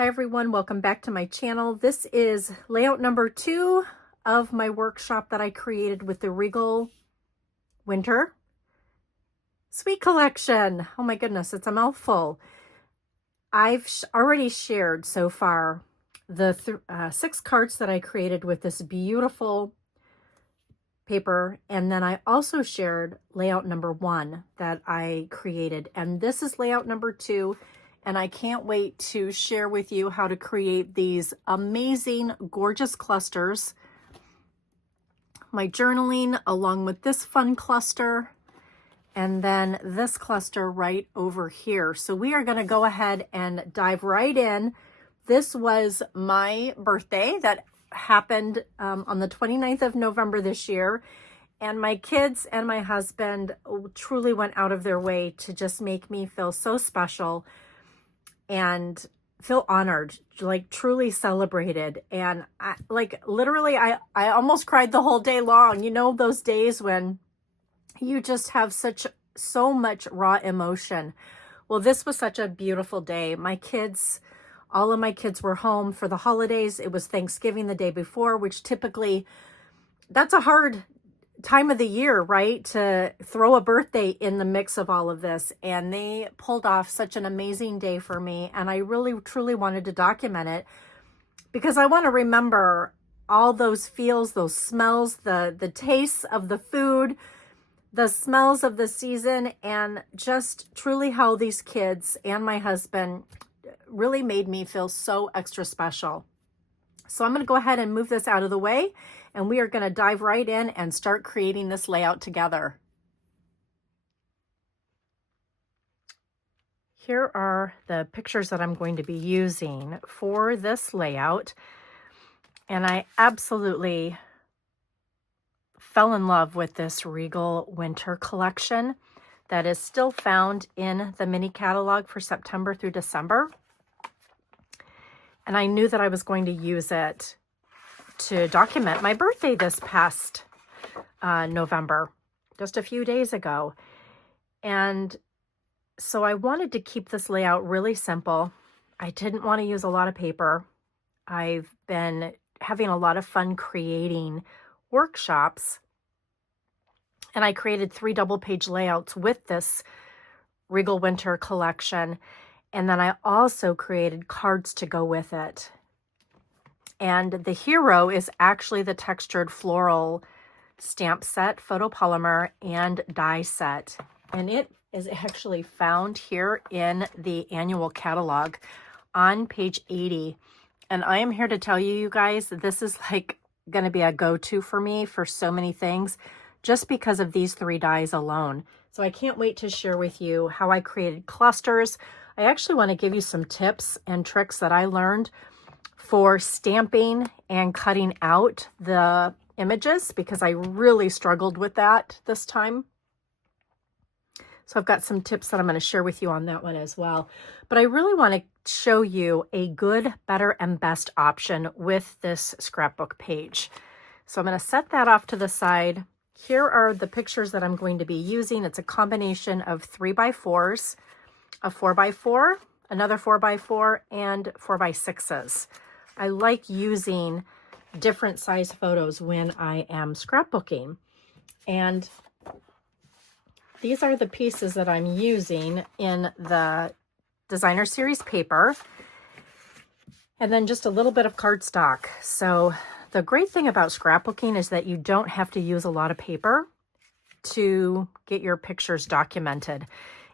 Hi everyone, welcome back to my channel. This is layout number 2 of my workshop that I created with the Regal Winter Sweet Collection. Oh my goodness, it's a mouthful. I've already shared so far the 6 cards that I created with this beautiful paper, and then I also shared layout number 1 that I created, and this is layout number 2. And I can't wait to share with you how to create these amazing, gorgeous clusters. My journaling along with this fun cluster, and then this cluster right over here. So we are going to go ahead and dive right in. This was my birthday that happened on the 29th of November this year. And my kids and my husband truly went out of their way to just make me feel so special and feel honored, like truly celebrated. And I almost cried the whole day long. You know, those days when you just have so much raw emotion. Well, this was such a beautiful day. All of my kids were home for the holidays. It was Thanksgiving the day before, which typically that's a hard time of the year, right? To throw a birthday in the mix of all of this. And they pulled off such an amazing day for me. And I really, truly wanted to document it because I want to remember all those feels, those smells, the tastes of the food, the smells of the season, and just truly how these kids and my husband really made me feel so extra special. So I'm going to go ahead and move this out of the way, and we are going to dive right in and start creating this layout together. Here are the pictures that I'm going to be using for this layout. And I absolutely fell in love with this Regal Winter collection that is still found in the mini catalog for September through December. And I knew that I was going to use it to document my birthday this past November, just a few days ago. And so I wanted to keep this layout really simple. I didn't want to use a lot of paper. I've been having a lot of fun creating workshops, and I created 3 double-page layouts with this Regal Winter collection. And then I also created cards to go with it. And the hero is actually the textured floral stamp set, photopolymer, and die set. And it is actually found here in the annual catalog on page 80. And I am here to tell you guys, that this is like going to be a go-to for me for so many things, just because of these 3 dies alone. So I can't wait to share with you how I created clusters. I actually want to give you some tips and tricks that I learned for stamping and cutting out the images, because I really struggled with that this time. So I've got some tips that I'm going to share with you on that one as well. But I really want to show you a good, better, and best option with this scrapbook page. So I'm going to set that off to the side. Here are the pictures that I'm going to be using. It's a combination of 3x4s, a 4x4, another 4x4, and 4x6s. I like using different size photos when I am scrapbooking. And these are the pieces that I'm using in the designer series paper. And then just a little bit of cardstock. So the great thing about scrapbooking is that you don't have to use a lot of paper to get your pictures documented.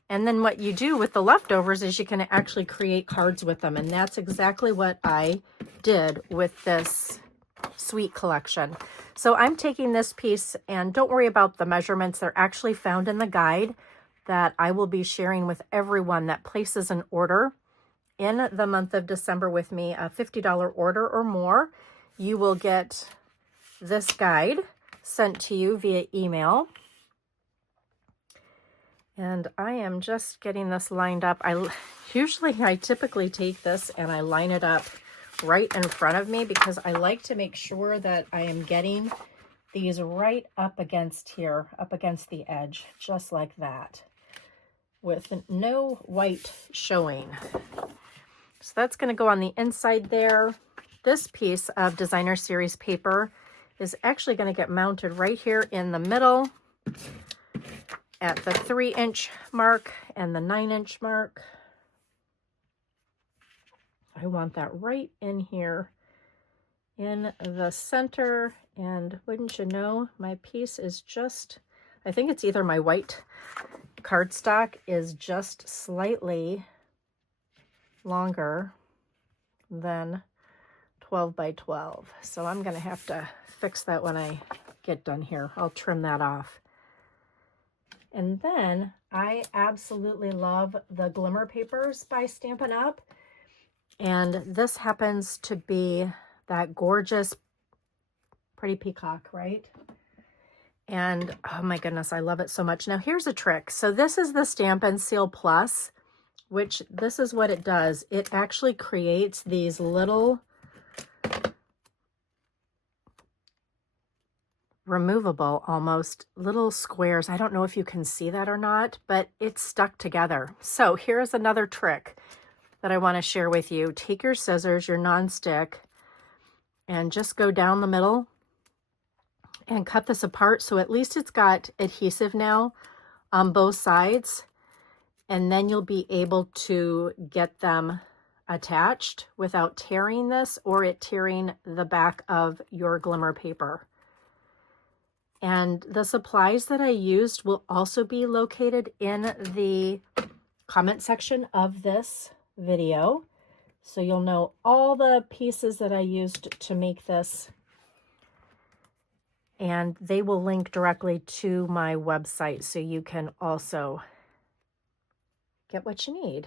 And then what you do with the leftovers is you can actually create cards with them. And that's exactly what I did with this sweet collection. So I'm taking this piece, and don't worry about the measurements. They're actually found in the guide that I will be sharing with everyone that places an order in the month of December with me, a $50 order or more. You will get this guide sent to you via email. And I am just getting this lined up. I typically take this and I line it up right in front of me, because I like to make sure that I am getting these right up against here, up against the edge, just like that, with no white showing. So that's going to go on the inside there. This piece of designer series paper is actually going to get mounted right here in the middle at the 3-inch mark and the 9-inch mark. I want that right in here in the center. And wouldn't you know, my piece is just, I think it's either my white cardstock is just slightly longer than 12 by 12. So I'm going to have to fix that when I get done here. I'll trim that off. And then I absolutely love the glimmer papers by Stampin' Up! And this happens to be that gorgeous Pretty Peacock, right? And oh my goodness, I love it so much. Now here's a trick. So this is the Stampin' Seal Plus, which this is what it does. It actually creates these little removable, almost little squares. I don't know if you can see that or not, but it's stuck together. So here's another trick that I want to share with you. Take your scissors, your nonstick, and just go down the middle and cut this apart. So at least it's got adhesive now on both sides. And then you'll be able to get them attached without tearing this or it tearing the back of your glimmer paper. And the supplies that I used will also be located in the comment section of this video. So you'll know all the pieces that I used to make this. And they will link directly to my website so you can also get what you need.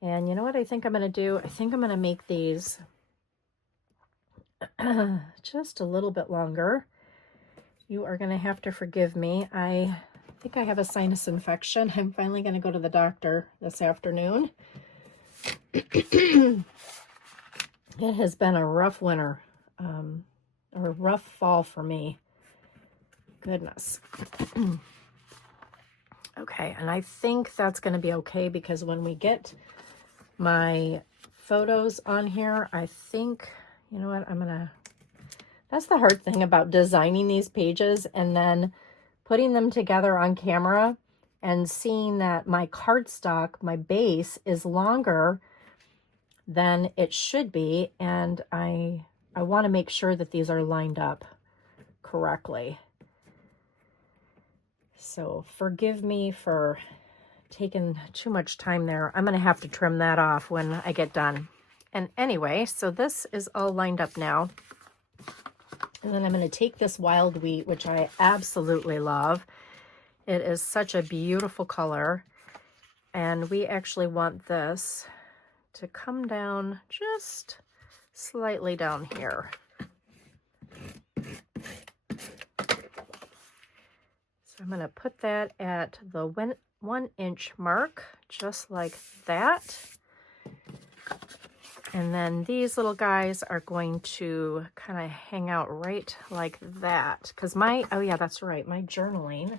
And you know what I think I'm going to do? I think I'm going to make these just a little bit longer. You are going to have to forgive me. I think I have a sinus infection. I'm finally going to go to the doctor this afternoon. It has been a rough winter, or a rough fall for me. Goodness. Okay, and I think that's going to be okay because when we get my photos on here, I think, you know what, that's the hard thing about designing these pages and then putting them together on camera and seeing that my cardstock, my base, is longer than it should be, and I want to make sure that these are lined up correctly. So forgive me for taking too much time there. I'm going to have to trim that off when I get done. And anyway, so this is all lined up now. And then I'm going to take this wild wheat, which I absolutely love. It is such a beautiful color. And we actually want this to come down just slightly down here. So I'm going to put that at the 1-inch mark, just like that. And then these little guys are going to kind of hang out right like that. Because oh yeah, that's right, my journaling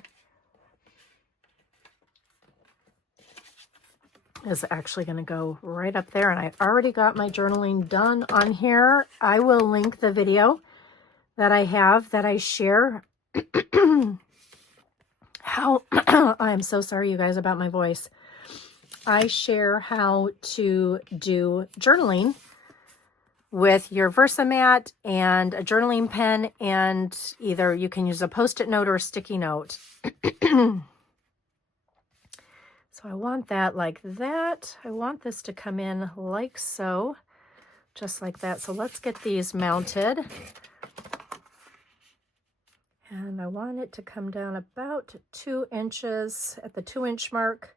is actually going to go right up there. And I already got my journaling done on here. I will link the video that I have that I share. How, I'm so sorry, you guys, about my voice. I share how to do journaling with your Versamat and a journaling pen, and either you can use a Post-it note or a sticky note. So I want that like that. I want this to come in like so, just like that. So let's get these mounted. And I want it to come down about 2 inches at the 2-inch mark.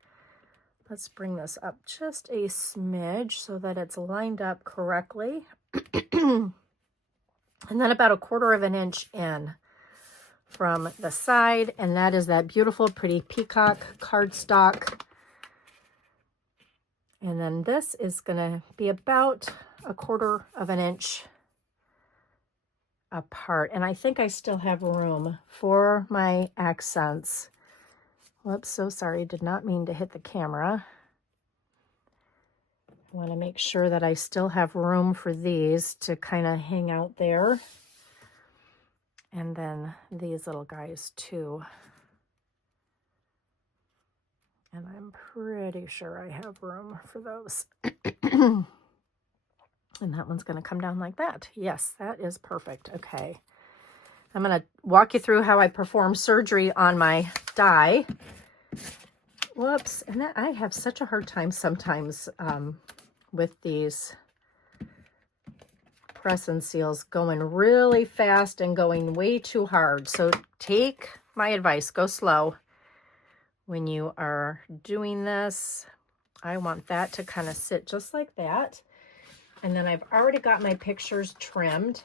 Let's bring this up just a smidge so that it's lined up correctly. And then about 1/4 of an inch in from the side. And that is that beautiful Pretty Peacock cardstock. And then this is going to be about 1/4 of an inch apart. And I think I still have room for my accents. Whoops, so sorry. Did not mean to hit the camera. I want to make sure that I still have room for these to kind of hang out there. And then these little guys too. And I'm pretty sure I have room for those. And that one's going to come down like that. Yes, that is perfect. Okay. I'm going to walk you through how I perform surgery on my die. Whoops. And that, I have such a hard time sometimes with these press and seals going really fast and going way too hard. So take my advice, go slow when you are doing this. I want that to kind of sit just like that. And then I've already got my pictures trimmed.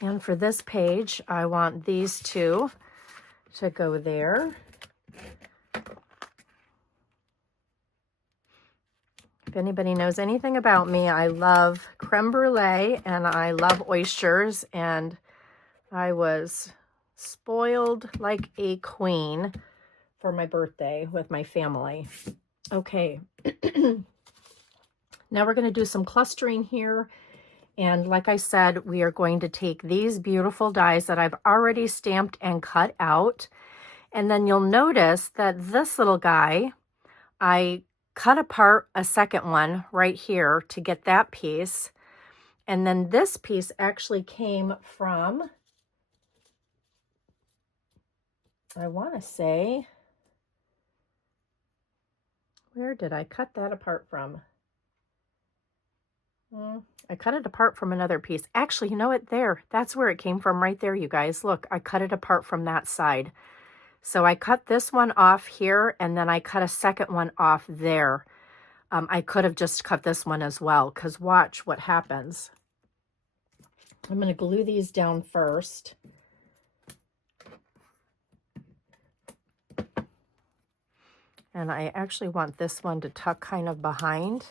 And for this page, I want these two to go there. If anybody knows anything about me, I love creme brulee and I love oysters, and I was spoiled like a queen for my birthday with my family. Okay. Now we're going to do some clustering here. And like I said, we are going to take these beautiful dies that I've already stamped and cut out. And then you'll notice that this little guy, I cut apart a second one right here to get that piece. And then this piece actually came from, I want to say, where did I cut that apart from? I cut it apart from another piece. Actually, you know what? There, that's where it came from right there, you guys. Look, I cut it apart from that side. So I cut this one off here, and then I cut a second one off there. I could have just cut this one as well, because watch what happens. I'm going to glue these down first. And I actually want this one to tuck kind of behind,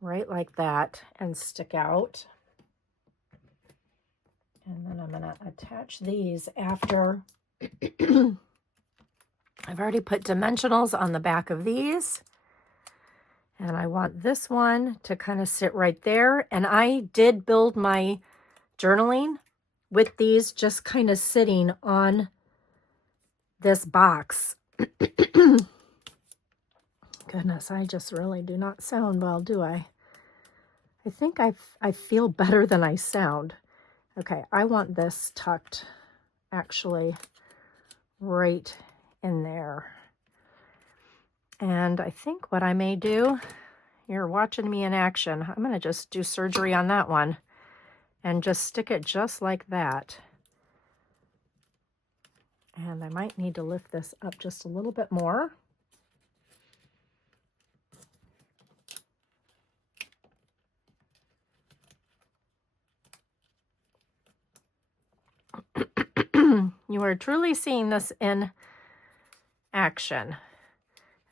right like that, and stick out. And then I'm going to attach these after. I've already put dimensionals on the back of these. And I want this one to kind of sit right there. And I did build my journaling with these just kind of sitting on this box. Goodness, I just really do not sound well, do I? I think I feel better than I sound. Okay, I want this tucked actually right in there. And I think what I may do, you're watching me in action, I'm going to just do surgery on that one and just stick it just like that. And I might need to lift this up just a little bit more. You are truly seeing this in action.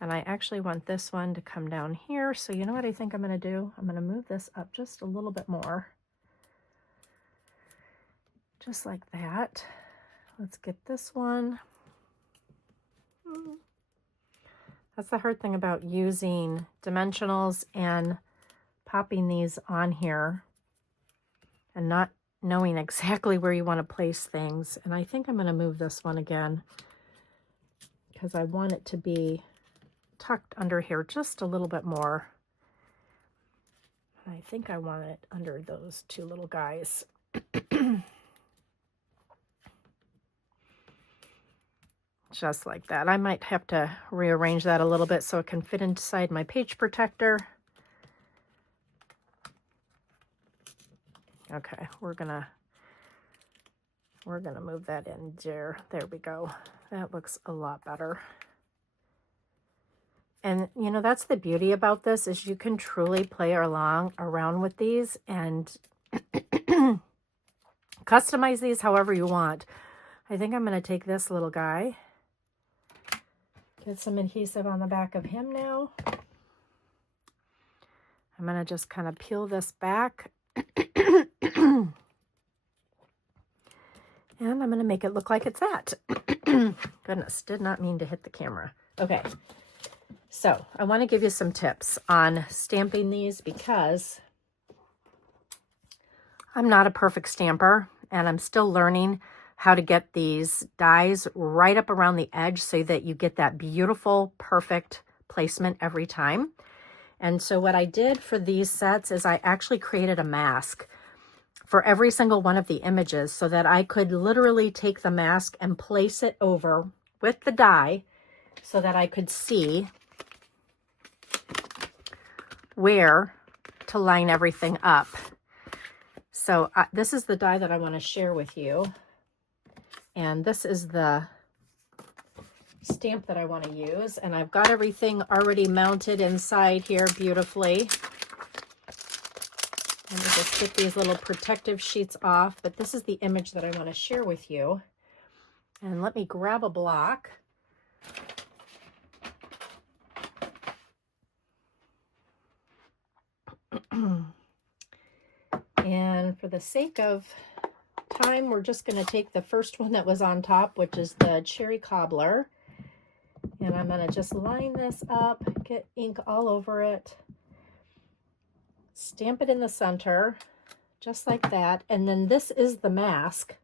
And I actually want this one to come down here. So you know what I think I'm going to do? I'm going to move this up just a little bit more. Just like that. Let's get this one. That's the hard thing about using dimensionals and popping these on here and not knowing exactly where you want to place things. And I think I'm going to move this one again because I want it to be tucked under here just a little bit more. I think I want it under those two little guys. Just like that. I might have to rearrange that a little bit so it can fit inside my page protector. Okay, we're gonna move that in there. There we go. That looks a lot better. And you know, that's the beauty about this, is you can truly play around with these and customize these however you want. I think I'm going to take this little guy, get some adhesive on the back of him now. I'm going to just kind of peel this back. And I'm going to make it look like it's that. Goodness, did not mean to hit the camera. Okay. So I want to give you some tips on stamping these because I'm not a perfect stamper and I'm still learning how to get these dies right up around the edge so that you get that beautiful, perfect placement every time. And so what I did for these sets is I actually created a mask for every single one of the images so that I could literally take the mask and place it over with the die so that I could see where to line everything up. So this is the die that I want to share with you. And this is the stamp that I want to use. And I've got everything already mounted inside here beautifully. Let me just get these little protective sheets off. But this is the image that I want to share with you. And let me grab a block. And for the sake of time, we're just going to take the first one that was on top, which is the cherry cobbler. And I'm going to just line this up, get ink all over it, stamp it in the center, just like that. And then this is the mask.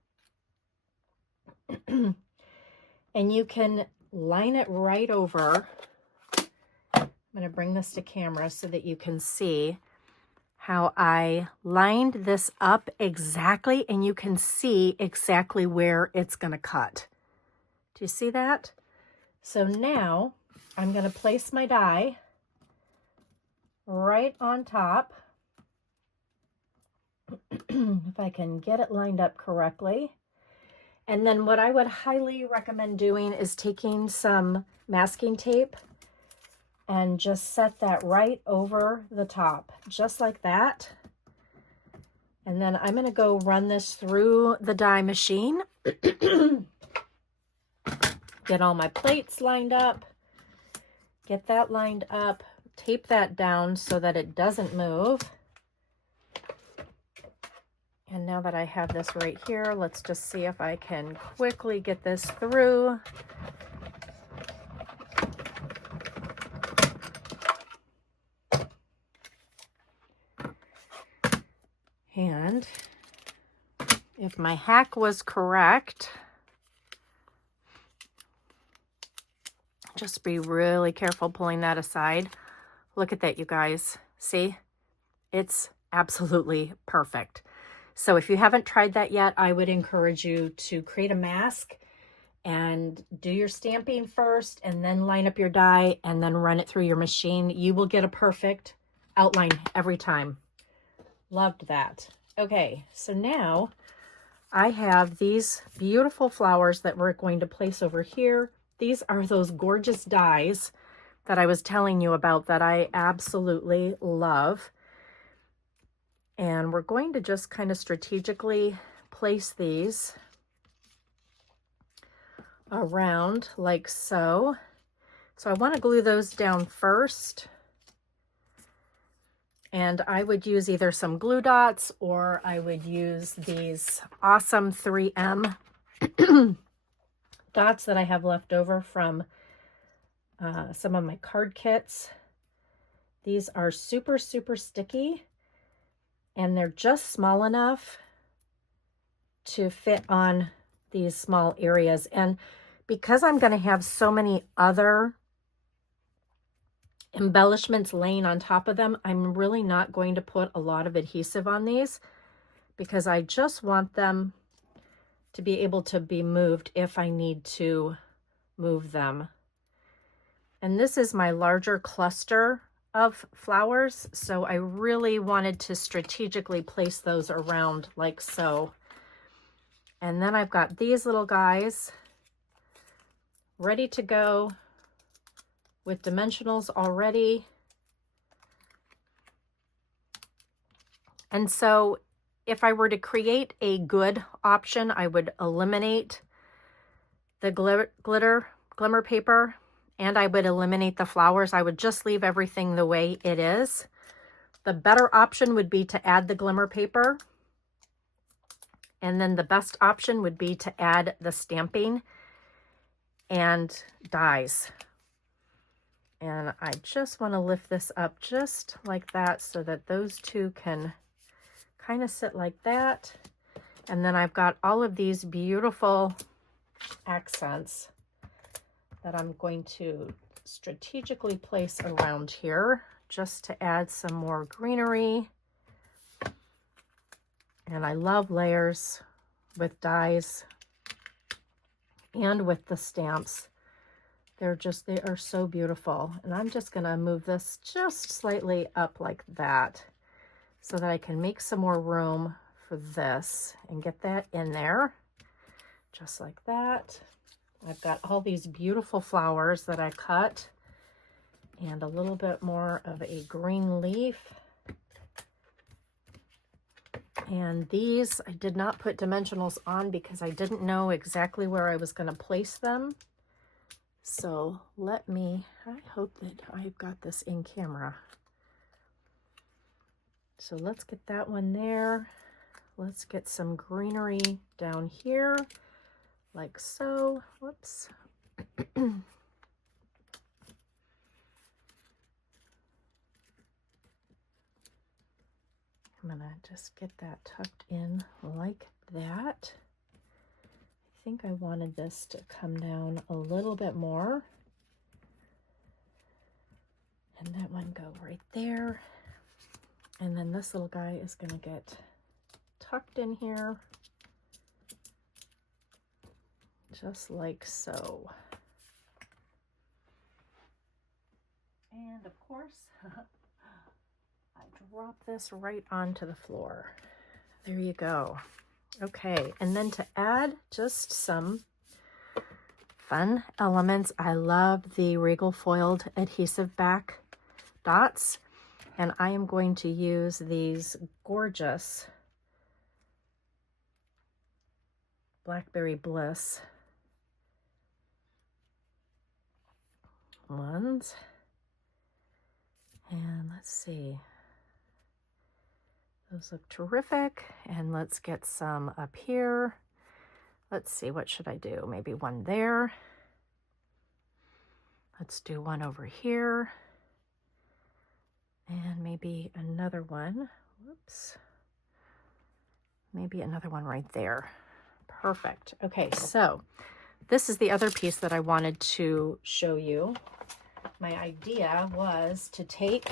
And you can line it right over. I'm going to bring this to camera so that you can see how I lined this up exactly, and you can see exactly where it's going to cut. Do you see that? So now I'm going to place my die right on top. If I can get it lined up correctly. And then what I would highly recommend doing is taking some masking tape and just set that right over the top, just like that. And then I'm going to go run this through the die machine. Get all my plates lined up, get that lined up, tape that down so that it doesn't move. And now that I have this right here, let's just see if I can quickly get this through. And if my hack was correct, just be really careful pulling that aside. Look at that, you guys. See? It's absolutely perfect. So if you haven't tried that yet, I would encourage you to create a mask and do your stamping first and then line up your die and then run it through your machine. You will get a perfect outline every time. Loved that. Okay, so now I have these beautiful flowers that we're going to place over here. These are those gorgeous dies that I was telling you about that I absolutely love. And we're going to just kind of strategically place these around like so. So I want to glue those down first. And I would use either some glue dots or I would use these awesome 3M dots that I have left over from some of my card kits. These are super, super sticky and they're just small enough to fit on these small areas. And because I'm going to have so many other embellishments laying on top of them, I'm really not going to put a lot of adhesive on these because I just want them to be able to be moved if I need to move them. And this is my larger cluster of flowers, so I really wanted to strategically place those around like so. And then I've got these little guys ready to go with dimensionals already. And so if I were to create a good option, I would eliminate the glimmer paper and I would eliminate the flowers. I would just leave everything the way it is. The better option would be to add the glimmer paper. And then the best option would be to add the stamping and dies. And I just want to lift this up just like that so that those two can kind of sit like that. And then I've got all of these beautiful accents that I'm going to strategically place around here just to add some more greenery. And I love layers with dies and with the stamps. They are so beautiful. And I'm just gonna move this just slightly up like that so that I can make some more room for this and get that in there, just like that. I've got all these beautiful flowers that I cut and a little bit more of a green leaf. And these, I did not put dimensionals on because I didn't know exactly where I was gonna place them. So I hope that I've got this in camera. So let's get that one there. Let's get some greenery down here, like so. Whoops. I'm gonna just get that tucked in like that. I think I wanted this to come down a little bit more. And that one go right there. And then this little guy is gonna get tucked in here, just like so. And of course, I drop this right onto the floor. There you go. Okay, and then to add just some fun elements, I love the Regal foiled adhesive back dots, and I am going to use these gorgeous Blackberry Bliss ones. And let's see. Those look terrific. And let's get some up here. Let's see, what should I do? Maybe one there. Let's do one over here. And maybe another one. Whoops. Maybe another one right there. Perfect. Okay, so this is the other piece that I wanted to show you. My idea was to take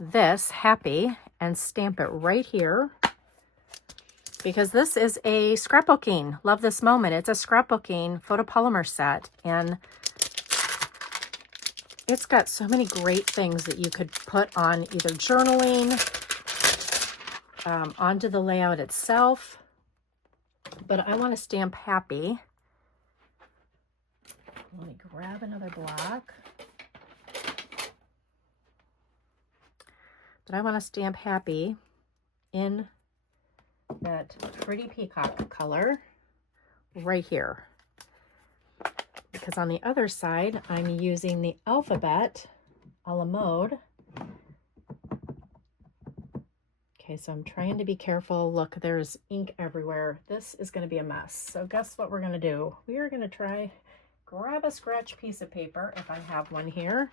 this Happy and stamp it right here, because this is a scrapbooking. Love this moment. It's a scrapbooking photopolymer set, and it's got so many great things that you could put on either journaling, onto the layout itself. But I want to stamp Happy. Let me grab another block. But I want to stamp Happy in that pretty peacock color right here. Because on the other side, I'm using the alphabet a la mode. Okay, so I'm trying to be careful. Look, there's ink everywhere. This is going to be a mess. So guess what we're going to do? We are going to grab a scratch piece of paper, if I have one here.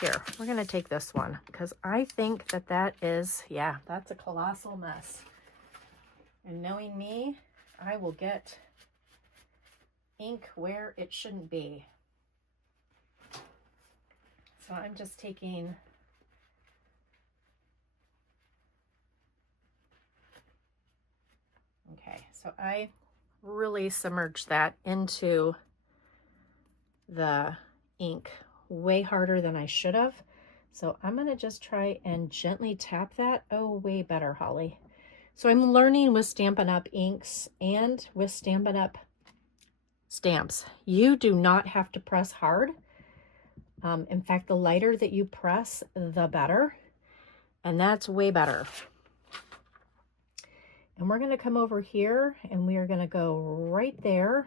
Here, we're going to take this one, because I think that is, yeah, that's a colossal mess. And knowing me, I will get ink where it shouldn't be. So I'm just taking so I really submerged that into the ink way harder than I should have. So I'm going to just try and gently tap that. Oh, way better, Holly. So I'm learning with Stampin' Up! Inks and with Stampin' Up! Stamps. You do not have to press hard. In fact, the lighter that you press, the better. And that's way better. And we're going to come over here and we are going to go right there.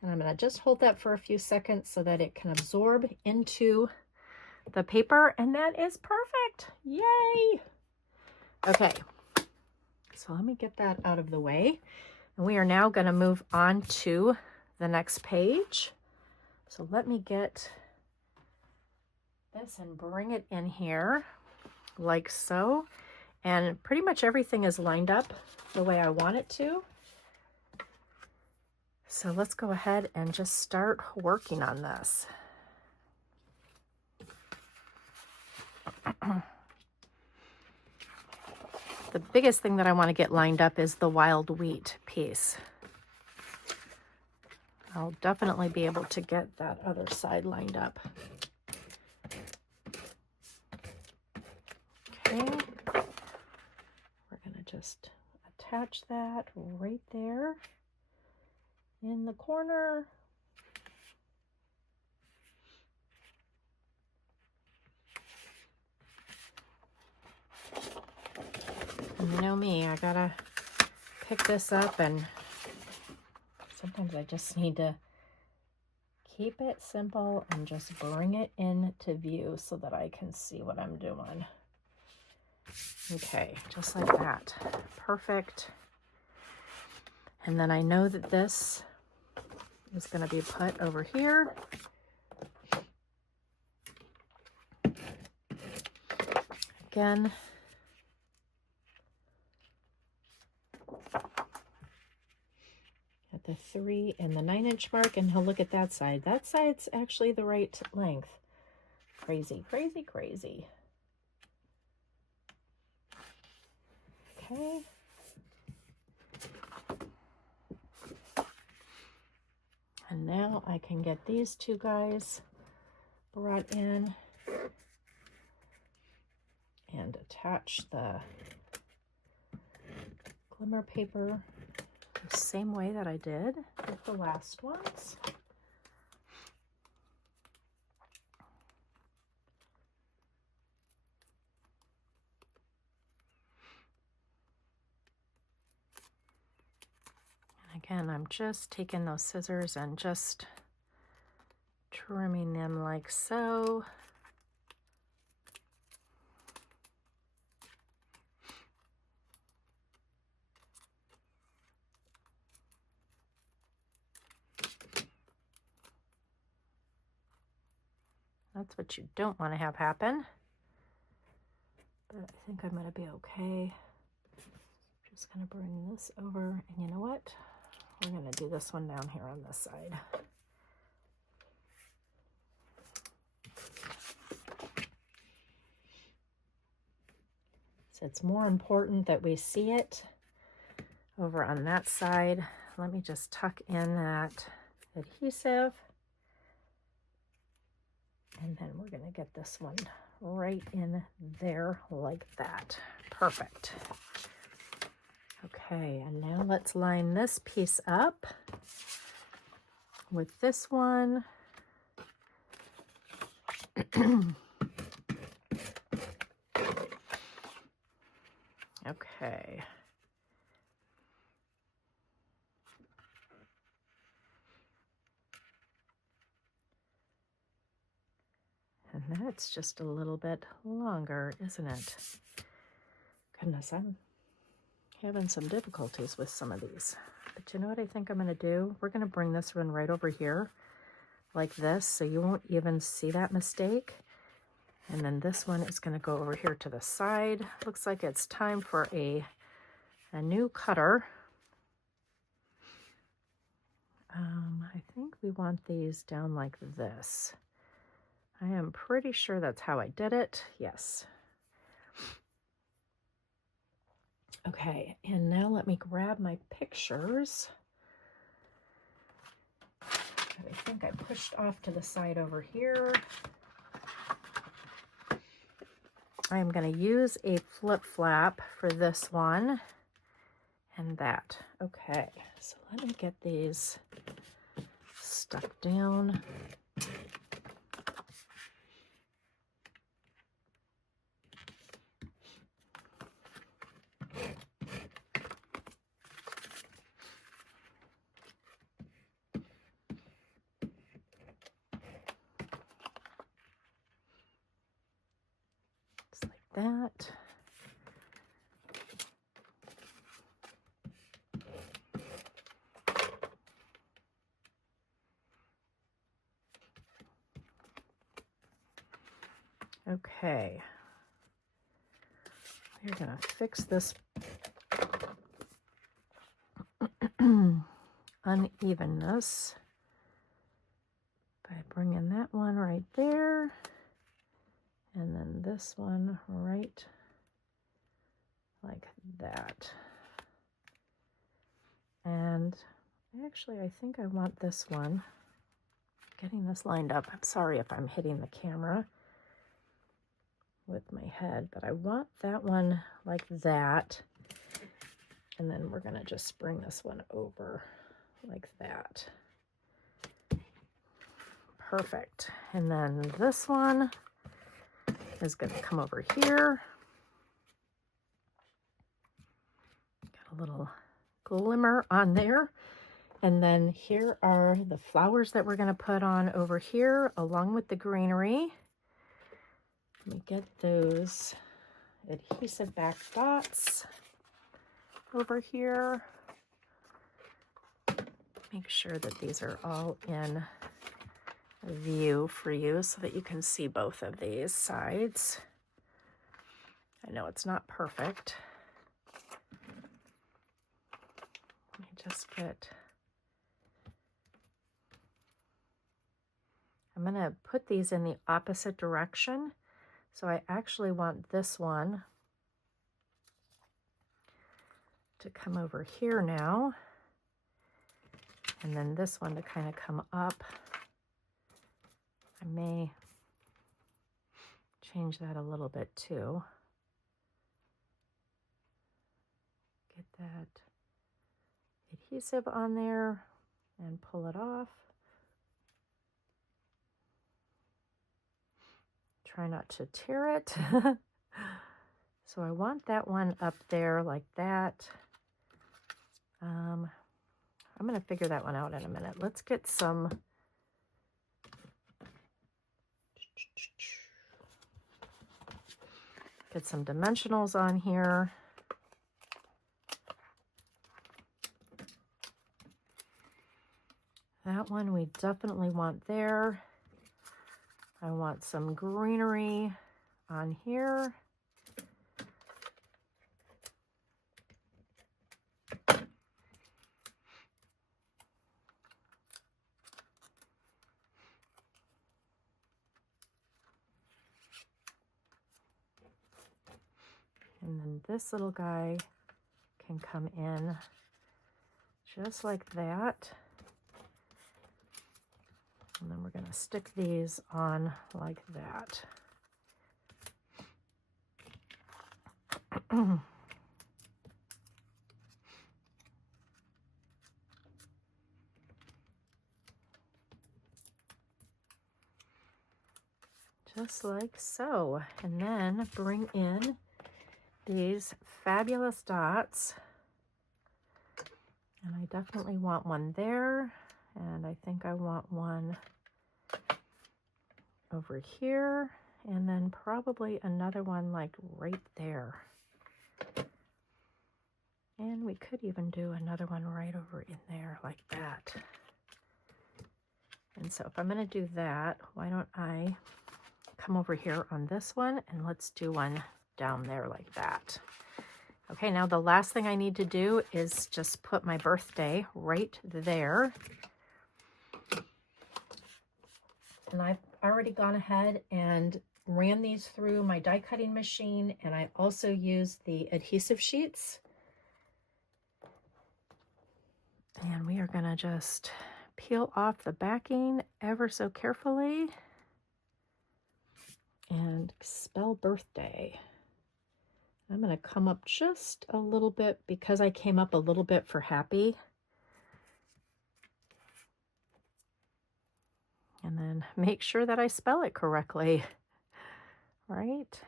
And I'm going to just hold that for a few seconds so that it can absorb into the paper. And that is perfect. Yay! Okay, so let me get that out of the way. And we are now going to move on to the next page. So let me get this and bring it in here like so. And pretty much everything is lined up the way I want it to. So let's go ahead and just start working on this. The biggest thing that I want to get lined up is the wild wheat piece. I'll definitely be able to get that other side lined up. Okay, we're going to just attach that right there in the corner. And you know me, I gotta pick this up, and sometimes I just need to keep it simple and just bring it into view so that I can see what I'm doing. Okay, just like that. Perfect. And then I know that this is going to be put over here. Again, at the 3 and the 9-inch mark, and he'll look at that side. That side's actually the right length. Crazy, crazy, crazy. Okay. And now I can get these two guys brought in and attach the glimmer paper the same way that I did with the last ones. Again, I'm just taking those scissors and just trimming them like so. That's what you don't want to have happen. But I think I'm going to be okay. Just going to bring this over, and you know what? We're going to do this one down here on this side. So it's more important that we see it over on that side. Let me just tuck in that adhesive. And then we're going to get this one right in there like that. Perfect. Okay, and now let's line this piece up with this one. Okay. And that's just a little bit longer, isn't it? Goodness, I'm having some difficulties with some of these. But you know what I think I'm going to do? We're going to bring this one right over here like this, so you won't even see that mistake. And then this one is going to go over here to the side. Looks like it's time for a new cutter. I think we want these down like this. I am pretty sure that's how I did it. Yes. Okay, and now let me grab my pictures that I think I pushed off to the side over here. I am going to use a flip flap for this one and that. Okay, so let me get these stuck down. Just like that. Okay. We're going to fix this unevenness by bringing that one right there, and then this one right like that. And actually, I think I want this one, getting this lined up. I'm sorry if I'm hitting the camera with my head, but I want that one like that. And then we're gonna just bring this one over like that. Perfect. And then this one is gonna come over here. Got a little glimmer on there. And then here are the flowers that we're gonna put on over here along with the greenery. Let me get those adhesive back dots over here. Make sure that these are all in view for you so that you can see both of these sides. I know it's not perfect. Let me just get, I'm going to put these in the opposite direction. So I actually want this one to come over here now, and then this one to kind of come up. I may change that a little bit too. Get that adhesive on there and pull it off. Try not to tear it. So I want that one up there like that. I'm going to figure that one out in a minute. Let's get some dimensionals on here. That one we definitely want there. I want some greenery on here. And then this little guy can come in just like that. And then we're going to stick these on like that. Just like so. And then bring in these fabulous dots. And I definitely want one there. And I think I want one over here. And then probably another one like right there. And we could even do another one right over in there like that. And so if I'm going to do that, why don't I come over here on this one and let's do one down there like that. Okay, now the last thing I need to do is just put my birthday right there. And I've already gone ahead and ran these through my die cutting machine, and I also used the adhesive sheets. And we are going to just peel off the backing ever so carefully and spell birthday. I'm going to come up just a little bit because I came up a little bit for happy. And then make sure that I spell it correctly, right?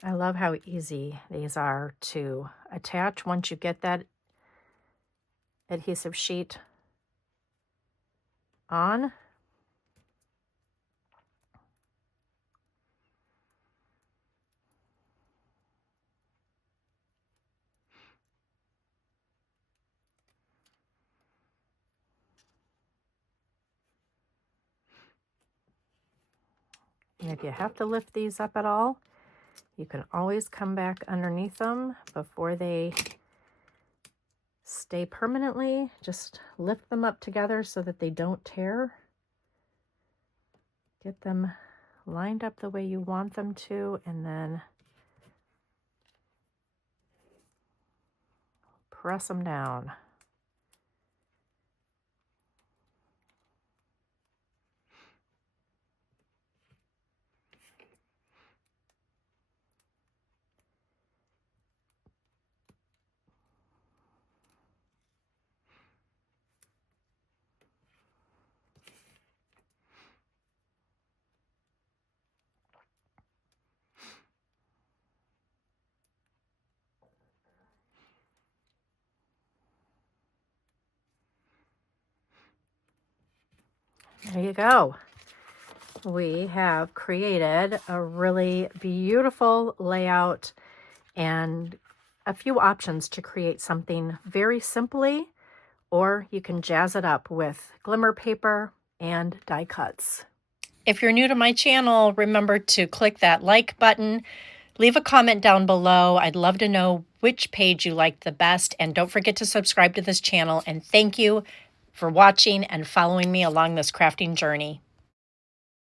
I love how easy these are to attach once you get that adhesive sheet on. And if you have to lift these up at all, you can always come back underneath them before they stay permanently. Just lift them up together so that they don't tear. Get them lined up the way you want them to, and then press them down. There you go. We have created a really beautiful layout and a few options to create something very simply, or you can jazz it up with glimmer paper and die cuts. If you're new to my channel, remember to click that like button. Leave a comment down below. I'd love to know which page you liked the best, and don't forget to subscribe to this channel. And thank you for watching and following me along this crafting journey.